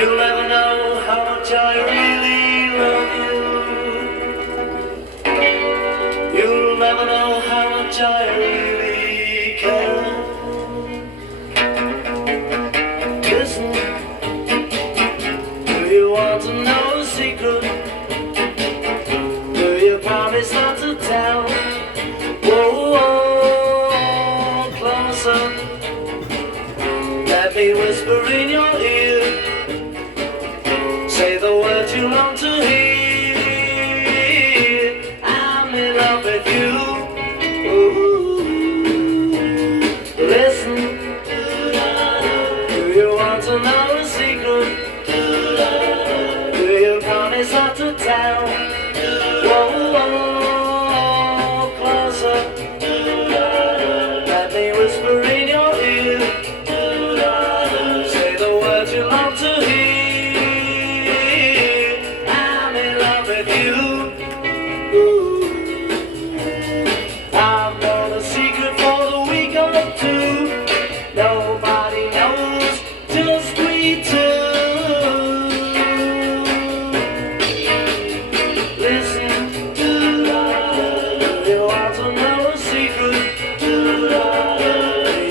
You'll never know how much I really love you. You'll never know how much I really care. Listen, do you want to know a secret? Do you promise not to tell? Whoa, whoa, closer. Let me whisper in your ear. Say the words you long to hear. I'm in love with you. Ooh. Listen, do you want to know a secret? Do you promise not to tell? Whoa, whoa, closer. Let me whisper in your ear. Say the words you long to hear. I've known a secret for a week or two. Nobody knows, just we two. Listen, do you want to know a secret? Do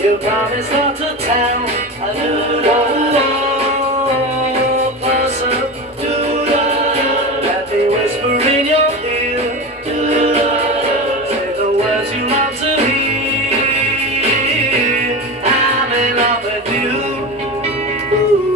you promise not to tell? Whoa, closer. Let me whisper in your ear. Say the words you love to hear. I'm in love with you. Ooh.